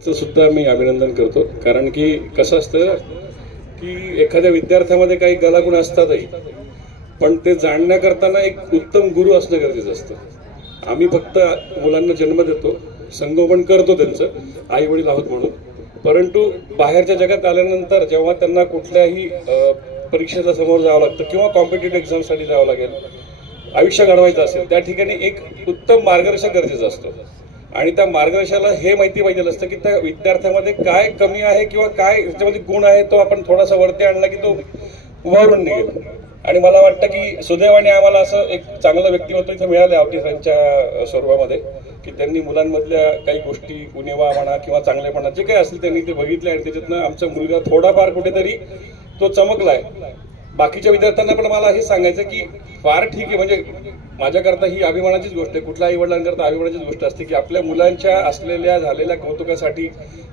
सुद्धा मी अभिनंदन करतो, कारण की कसं असतं की एखाद्या विद्यार्थ्यामध्ये काही कलागुण असतातही, पण ते जाणण्याकरताना एक उत्तम गुरु असणं गरजेचं असतं. आम्ही फक्त मुलांना जन्म देतो, संगोपन करतो त्यांचं, आई वडील आहोत म्हणून. परंतु बाहेरच्या जगात आल्यानंतर जेव्हा त्यांना कुठल्याही परीक्षेला समोर जावं लागतं किंवा कॉम्पिटिटिव्ह एक्झामसाठी जावं लागेल, आयुष्य घडवायचं असेल, त्या ठिकाणी एक उत्तम मार्गदर्शक गरजेचं असतं. आणि त्या मार्गदर्शनाला हे माहिती पाहिजे असतं की त्या विद्यार्थ्यामध्ये काय कमी आहे किंवा काय त्याच्यामध्ये गुण आहे, तो आपण थोडासा वरती आणला की तो उभारून निघेल. आणि मला वाटतं की सुदैवाने आम्हाला असं एक चांगलं व्यक्तिमत्व इथं मिळालं अवतीसांच्या स्वरूपामध्ये, की त्यांनी मुलांमधल्या काही गोष्टी, उणिवा म्हणा किंवा चांगलेपणा जे काही असेल त्यांनी ते बघितले आणि त्याच्यातनं आमचा मुलगा थोडाफार कुठेतरी तो चमकलाय. बाकीच्या विद्यार्थ्यांना पण मला हे सांगायचं की फार ठीक आहे, म्हणजे माझ्याकरता ही अभिमानाचीच गोष्ट आहे, कुठल्या आईवडिलांकरता अभिमानाचीच गोष्ट असते की आपल्या मुलांच्या असलेल्या झालेल्या कौतुकासाठी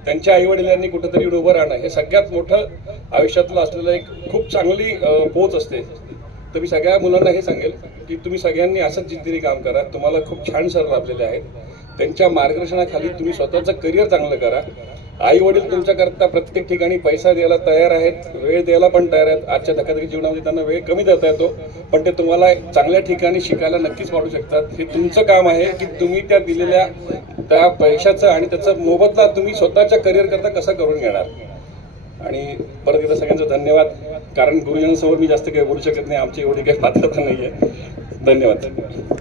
त्यांच्या आईवडिलांनी कुठेतरी उभं राहणं हे सगळ्यात मोठं आयुष्यातलं असलेलं एक खूप चांगली पोच असते. तर मी सगळ्या मुलांना हे सांगेल की तुम्ही सगळ्यांनी असंच जिद्दीने काम करा. तुम्हाला खूप छान सर लाभलेले आहेत, त्यांच्या मार्गदर्शनाखाली तुम्ही स्वतःचं करिअर चांगलं करा. आई वडील तुमच्याकरता प्रत्येक ठिकाणी पैसा द्यायला तयार आहेत, वेळ द्यायला पण तयार आहेत. आजच्या धकाधकी जीवनामध्ये त्यांना वेळ कमी देता येतो, पण ते तुम्हाला चांगल्या ठिकाणी शिकायला नक्कीच पाठवू शकतात. हे तुमचं काम आहे की तुम्ही त्या दिलेल्या त्या पैशाचं आणि त्याचा मोबदला तुम्ही स्वतःच्या करिअर करता कसा करून घेणार. आणि परत एकदा सगळ्यांचं धन्यवाद, कारण गुरुजनांसमोर मी जास्त काही बोलू शकत नाही, आमची एवढी काही पात्रता नाहीये. धन्यवाद.